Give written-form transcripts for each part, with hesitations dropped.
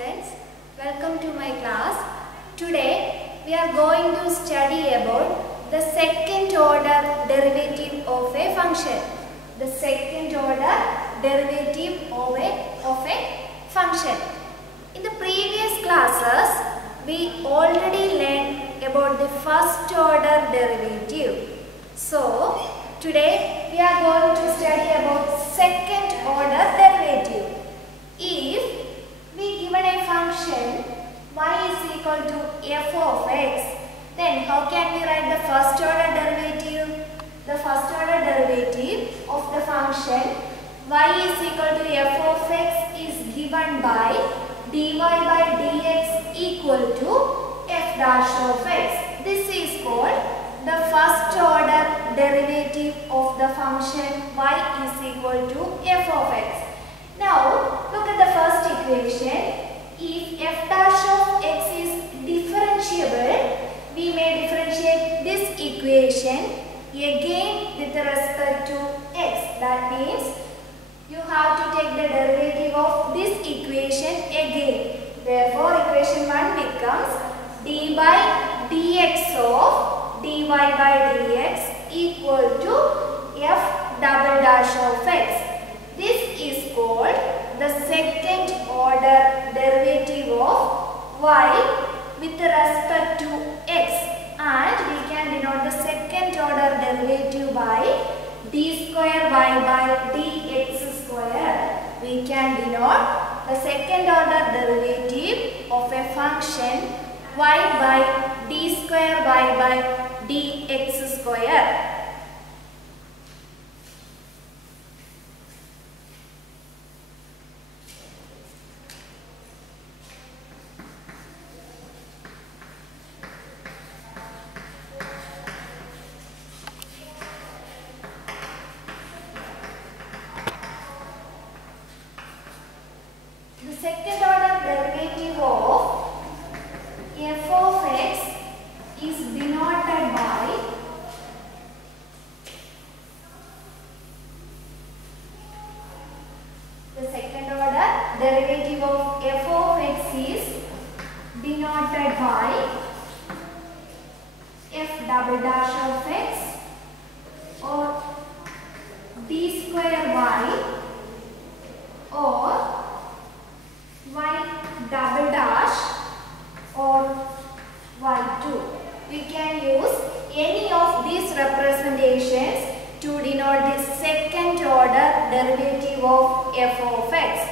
students, welcome to my class. Today we are going to study about the second order derivative of a function. The second order derivative of a function. In the previous classes we already learned about the first order derivative. So today we are going to study about second order derivative. If we given a function y is equal to f of x, then how can we write the first order derivative? The first order derivative of the function y is equal to f of x is given by dy by dx equal to f dash of x. This is called the first order derivative of the function y is equal to f of x. Now look at the first equation. If f dash of x is differentiable, we may differentiate this equation again with respect to x. That means you have to take the derivative of this equation again. Therefore equation 1 becomes d by dx of dy by dx equal to f double dash of x. This is called the second order derivative of y with respect to x, and we can denote the second order derivative by d square y by dx square. We can denote the second order derivative of a function y by d square y by dx square. The second order derivative of f of x is denoted by f double dash of x or d square y or y double dash or y2. We can use any of these representations to denote the second order derivative of f of x.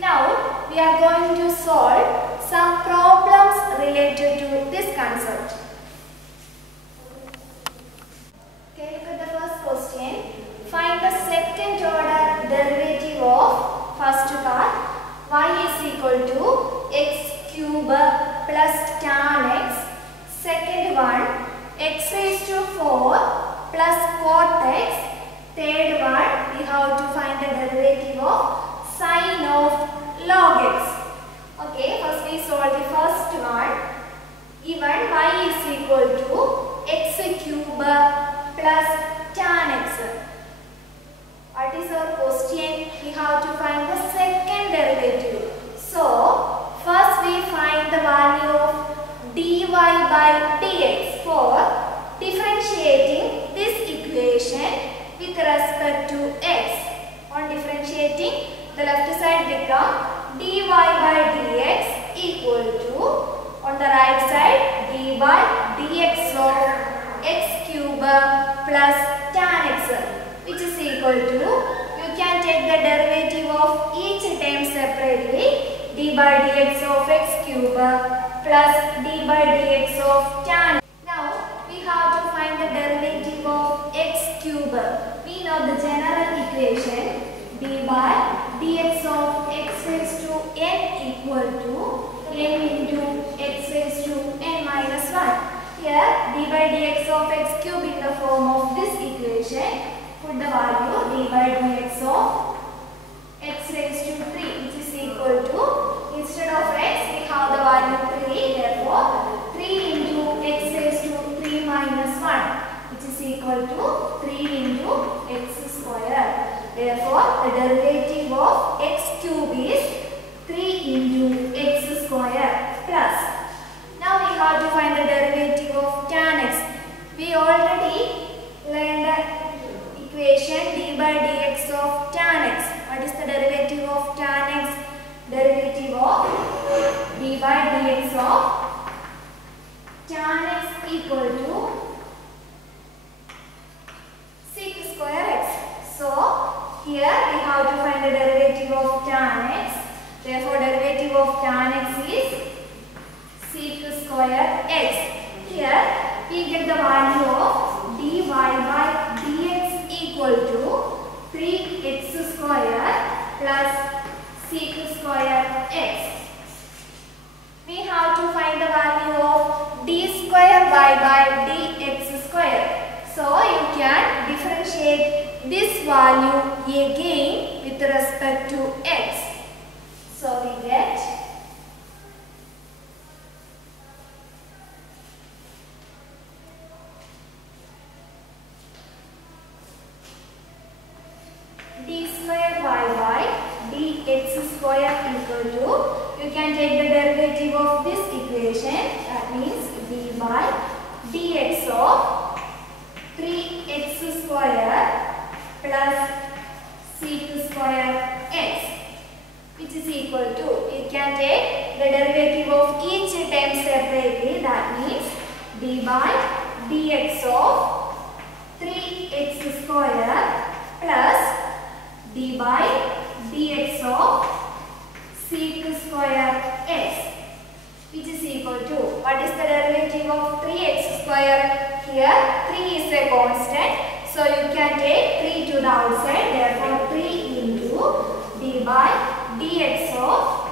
Now we are going to solve some problems related to this concept. Okay, look at the first question. Find the second order derivative of first part y is equal to x cube plus tan x. Second one x raised to 4 plus cot x. Third one we have to find the derivative of sine of log x. Okay, first we solve the first one. Given y is equal to x cube plus tan x. What is our question? We have to find the second derivative. So, first we find the value of dy by dx for differentiating this equation with respect to x. On differentiating, the left side become dy by dx equal to, on the right side, dy dx of x cube plus tan x, which is equal to, you can take the derivative of each term separately, d by dx of x cube plus d by dx of tan. Now we have to find the derivative of x cube. We know the general equation d by dx of x raised to n equal to n into x raised to n minus 1. Here d by dx of x cube in the form of this equation. Put the value d by dx of x raised to 3, which is equal to, instead of x we have the value 3, therefore 3 into x raised to 3 minus 1, which is equal to 3 into x square. Therefore the derivative of x cube is 3 into x have to find the derivative of tan x. We already learned the equation d by dx of tan x. What is the derivative of tan x? Derivative of d by dx of tan x equal to sec square x. So here we have to find the derivative of tan x. Therefore, derivative of tan x is sec square x. Here we get the value of dy by dx equal to 3x square plus sec square x. We have to find the value of d square y by dx square. So you can differentiate this value again with respect to x. So we get d square y by dx square equal to, you can take the derivative of this equation, that means d by dx of 3x square plus sec square x, which is equal to, you can take the derivative of each term separately, that means d by dx of 3x square plus d by dx of sec square x, which is equal to, what is the derivative of 3x square? Here 3 is a constant, so you can take 3 to the outside, therefore 3 into d by dx of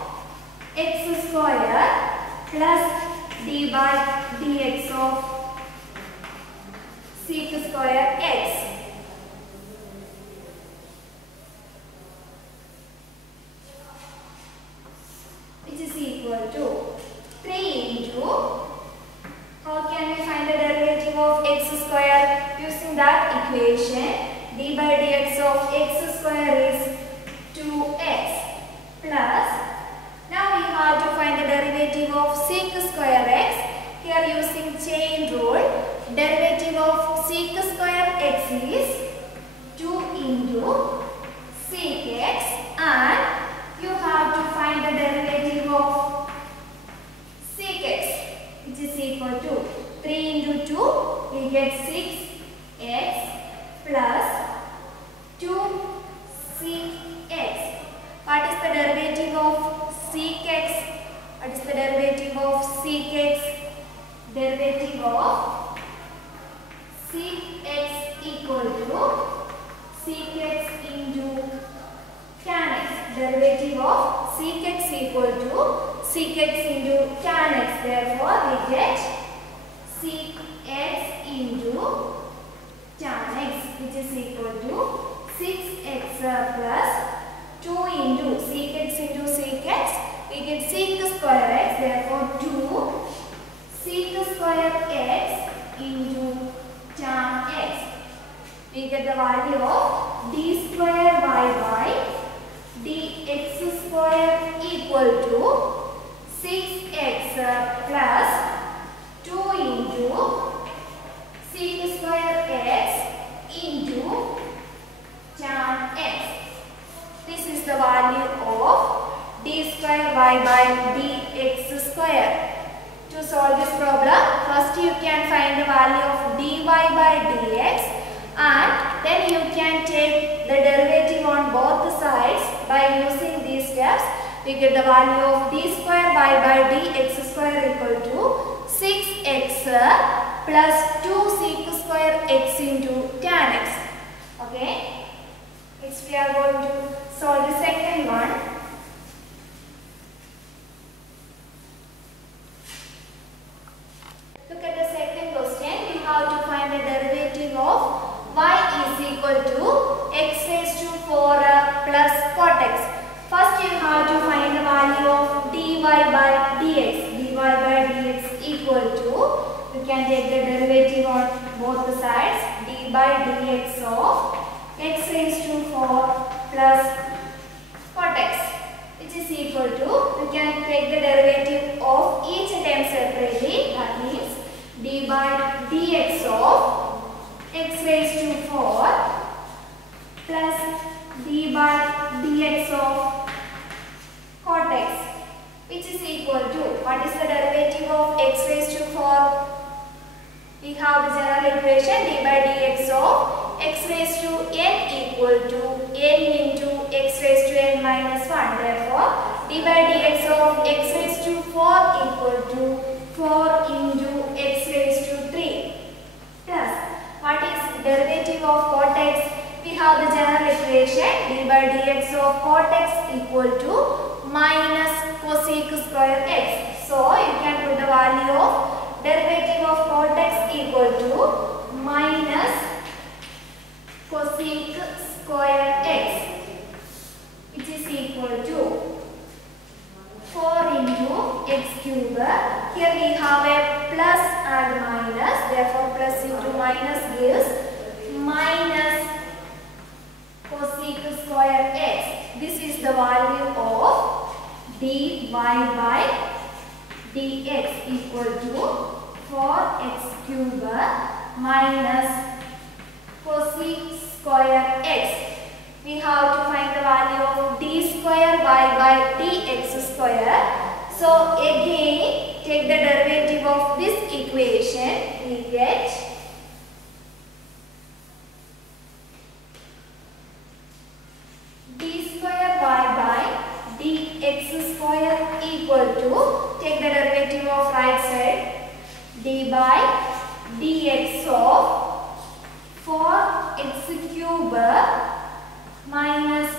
x square plus d by dx of sec square x, which is equal to 3 into, how can we find the derivative of x square? Using that equation, d by dx of x square is 2x plus, now we have to find the derivative of sec square x. Here using chain rule, derivative of sec square x is 2 into sec x, and you have to find the derivative of sec x, which is equal to 3 into 2, we get 6x plus 2 sec x. What is the derivative of sec x? What is the derivative of sec x? Derivative of sec x equal to sec x into tan x. Derivative of sec x equal to sec x into tan x. Therefore, we get sec x into tan x, which is equal to 6x plus 2 into sec x into sec x. We get sec square x. Therefore, 2 sec square x into tan x. We get the value of d square y by dx square equal to 6x plus 2 into sec square x into tan x. This is the value of d square y by dx square. To solve this problem, first you can find the value of dy by dx, and then you can take the derivative on both sides by using these steps. We get the value of d square y by dx square equal to 6x plus 2 sec square x into tan x. Okay. Next we are going to solve the second one. Look at the second question. We have to find the derivative of y is equal to x raised to 4 plus cot x. First you have to find the value of dy by dx. dy by dx equal to, you can take the derivative on both sides, d by dx of x raised to 4 plus cot x, which is equal to, you can take the derivative of each term separately, d by dx of x raised to 4 plus d by dx of cot x, which is equal to, what is the derivative of x raised to 4? We have the general equation d by dx of x raised to n equal to n into x raised to n minus 1. Therefore, d by dx of x raised to 4 equal to 4 into x raised to 3. Plus, what is derivative of cot x? We have the general equation d by dx of cot x equal to minus cosec square x. So, you can put the value of derivative of cot x equal to minus cosec square x, which is equal to 4 into x cube. Here we have a plus and minus, therefore plus into minus gives minus cosec square x. This is the value of dy by dx equal to 4x cube minus cosec square x. We have to find the value of d square y by dx square. So again, take the derivative of this equation. We get d square y by dx square equal to, take the derivative of right side, d by dx of 4x cube minus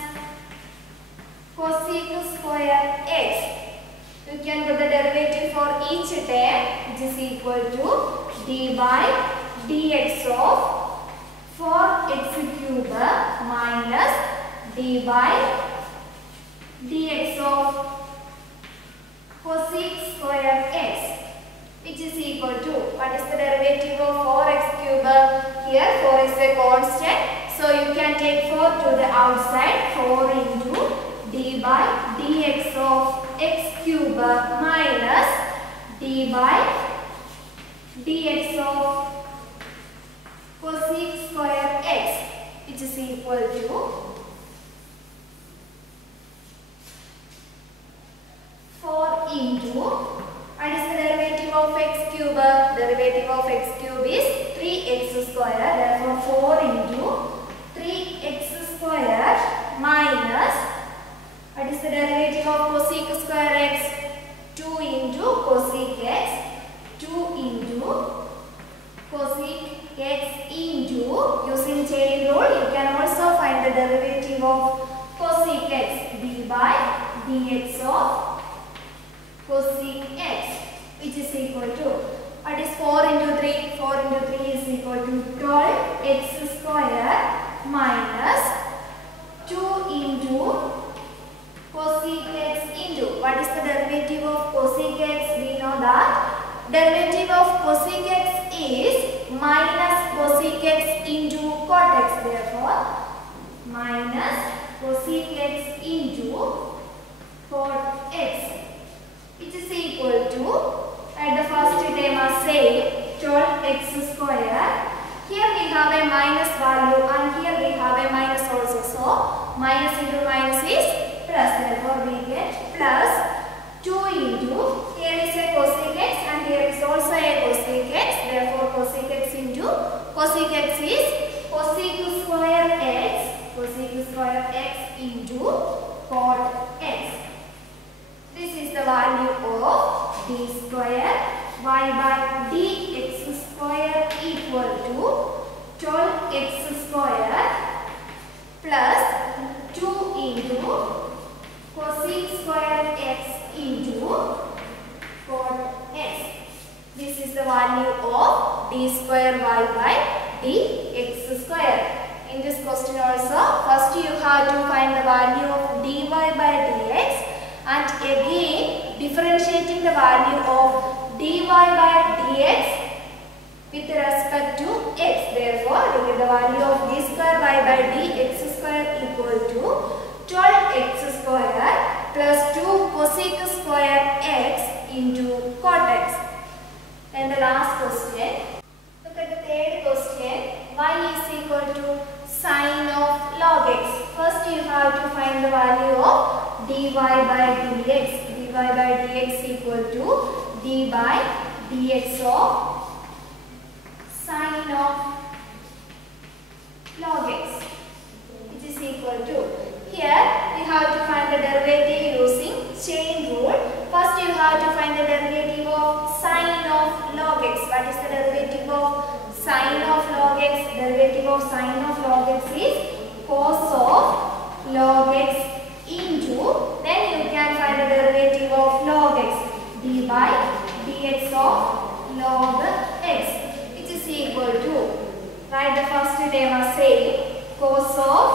cosec square x. You can put the derivative for each term, which is equal to d by dx of 4x cube minus d by dx of cosec square x, which is equal to, what is the derivative of 4x cube? Here 4 is a constant, so you can take 4 to the outside. 4 into d by dx of x cube minus d by dx of cosec square x, which is equal to 4 into, what is the derivative of x cube? Derivative of x cube is 3x square. Therefore, 4 into 3x square minus, what is the derivative of cosec square x? 2 into cosec x. 2 into cosec x into, using chain rule, you can also find the derivative of cosec x. d by dx of cosec x, which is equal to, what is 4 into 3? 4 into 3 is equal to 12x square minus 2 into cosec x into, what is the derivative of cosec x? We know that derivative of cosec x is minus cosec x into cot x. Therefore, minus cosec x into cot x, which is equal to, at the first term are same, 12x square. Here we have a minus value and here we have a minus also. So, minus into minus is plus. Therefore, we get plus 2 into, here is a cosec x and here is also a cosec x. Therefore, cosec x into cosec x is cosec square x into cot x. This is the value of d square y by dx square equal to 12x square plus 2 into cosec square x into cot x. This is the value of d square y by dx square. In this question also, first you have to find the value of dy by dx, and again differentiating the value of dy by dx with respect to x. Therefore, we get the value of d square y by dx square equal to 12x square plus 2 cosec square x into cot x. And the last question, the value of dy by dx. dy by dx equal to d by dx of sine of log x, which is equal to, here we have to find the derivative using chain rule. First you have to find the derivative of sine of log x. What is the derivative of sine of log x? Derivative of sine of log x is cos of log x into, then you can find the derivative of log x, d by dx of log x, which is equal to, write the first term as saying cos of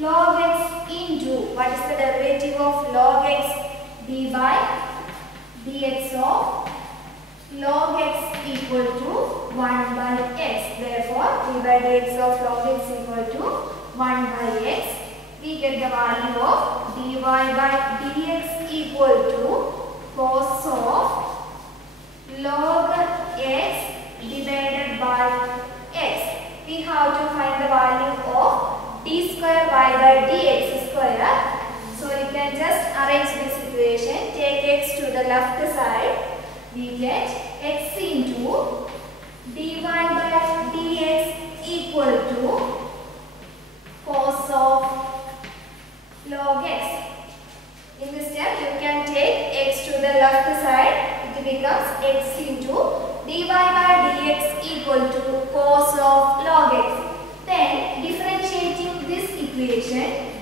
log x into, what is the derivative of log x? d by dx of log x equal to 1 by x. Therefore, d by dx of log x equal to 1 by x. We get the value of dy by dx equal to cos of log x divided by x. We have to find the value of d square y by dx square. So you can just arrange this equation. Take x to the left side. We get x into dy by dx equal to cos of log x. In this step you can take x to the left side. It becomes x into dy by dx equal to cos of log x. Then differentiating this equation,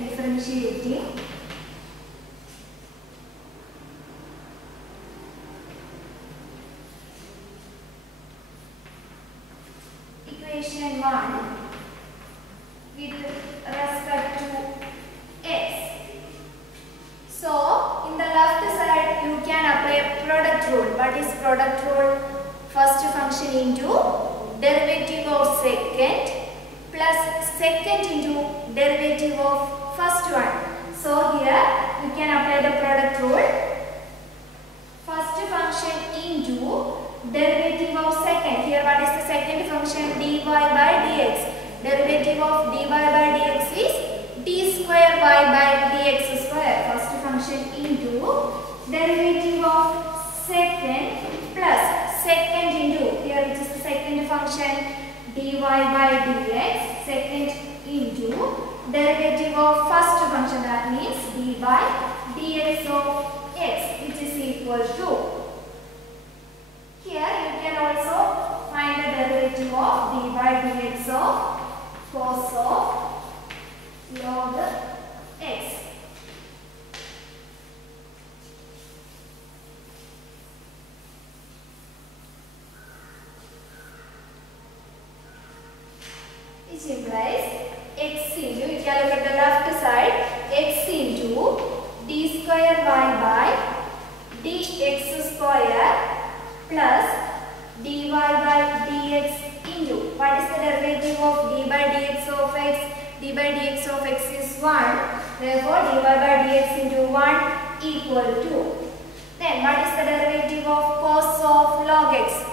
equation 1 with respect to x. So in the left side you can apply product rule. What is product rule? First function into derivative of second plus second into derivative of first one. So here you can apply the product rule. First function into derivative of second. Here what is the second function? dy by dx. Derivative of dy by dx is d square y by dx square. First function into derivative of second plus second into, here which is the second function, dy by dx, second into derivative of first function, that means d by dx of x, which is equal to, here you can also find the derivative of d by dx of cos of log x. Which implies x into, you can look at the left side, x into d square y by dx square plus dy by dx into, what is the derivative of d by dx of x? d by dx of x is 1, therefore dy by dx into 1 equal to, then what is the derivative of cos of log x?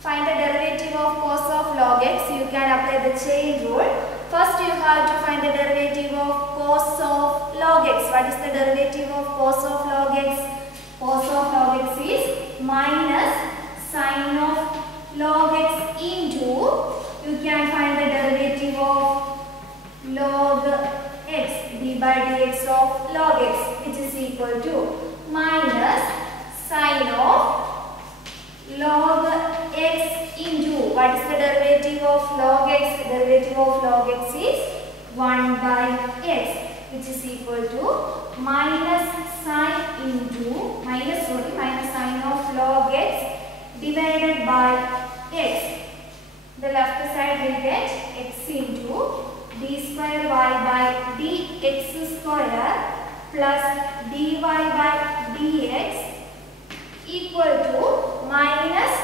Find the derivative of cos of log x. You can apply the chain rule. First you have to find the derivative of cos of log x. What is the derivative of cos of log x? Cos of log x is minus sine of log x into, you can find the derivative of log x, d by dx of log x, which is equal to minus sine of log x into, what is the derivative of log x? The derivative of log x is 1 by x, which is equal to minus sine into, minus sine of log x divided by x. The left side will get x into d square y by dx square plus dy by dx equal to minus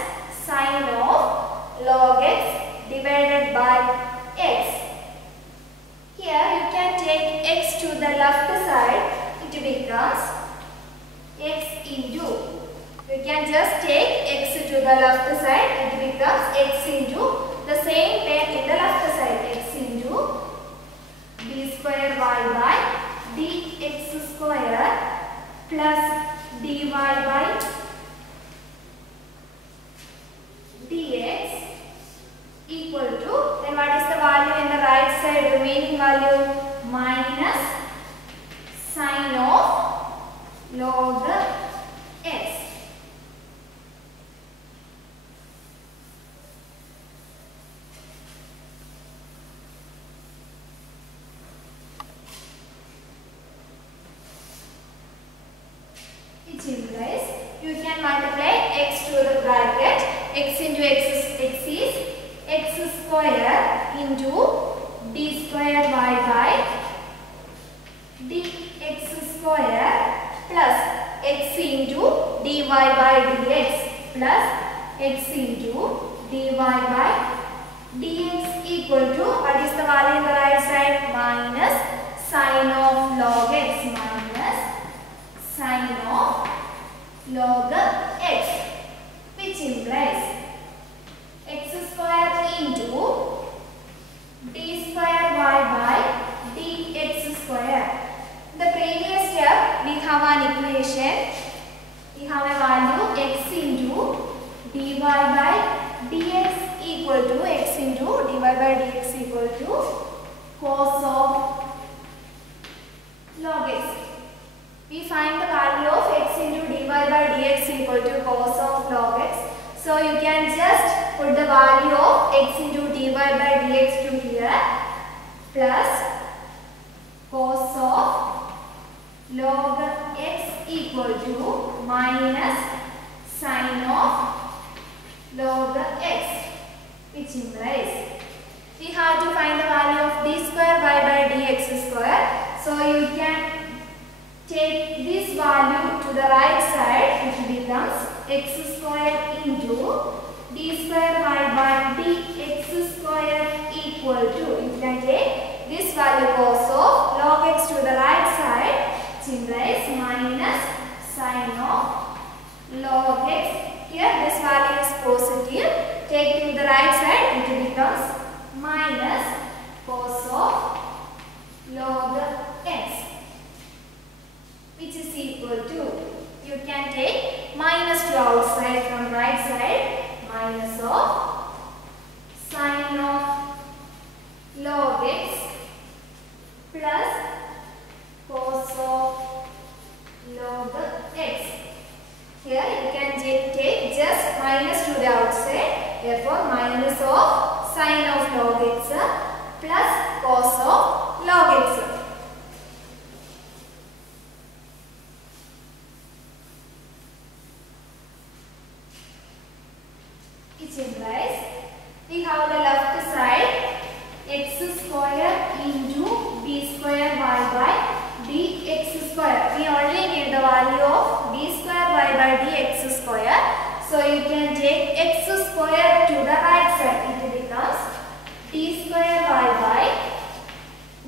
sine of log x divided by x. Here you can take x to the left side, it becomes x into, you can just take x to the left side, it becomes x into the same term in the left side, x into d square y by dx square plus dy by dx equal to, then what is the value in the right side, remaining value, minus sine of log x. Which implies you can multiply x to the bracket, x into x is x square into d square y by dx square plus x into dy by dx plus x into dy by dx equal to, what is the value in the right side, minus sine of log x, minus sine of log x, which implies x square into d square y by dx square. In the previous step, we have an equation. We have a value x into dy by dx equal to, x into dy by dx equal to cos of log x. We find the value of x into dy by dx equal to cos of log x. So you can just put the value of x into dy by dx to here plus cos of log x equal to minus sine of log x, which implies we have to find the value of d square y by dx square. So you can take this value to the right side, which becomes x square into d square y by dx square equal to, you can take this value cos of log x to the right side, which implies minus sine of log x. Here this value is positive, take to the right side, it becomes minus cos of log x, which is equal to, you can take minus to outside from right side, minus of sine of log x plus cos of log x. Here you can take just minus to the outside, therefore minus of sine of log x plus cos of log x. Which implies we have the left side x square into d square y by dx square. We only need the value of d square y by dx square. So you can take x square to the right side. It becomes d square y by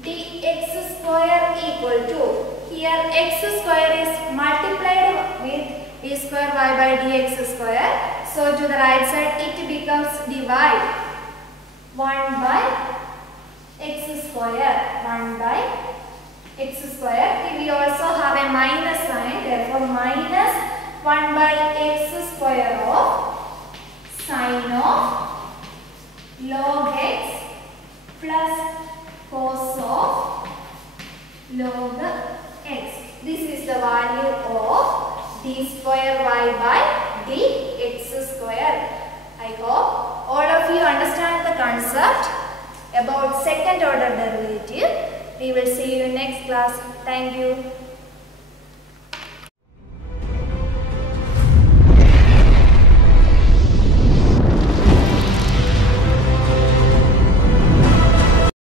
dx square equal to, here x square is multiplied with d square y by dx square. So to the right side it becomes divide 1 by x square, 1 by x square. We also have a minus sign, therefore minus 1 by x square of sine of log x plus cos of log x. This is the value of d square y by dx square. I hope all of you understand the concept about second order derivative. We will see you in next class. Thank you.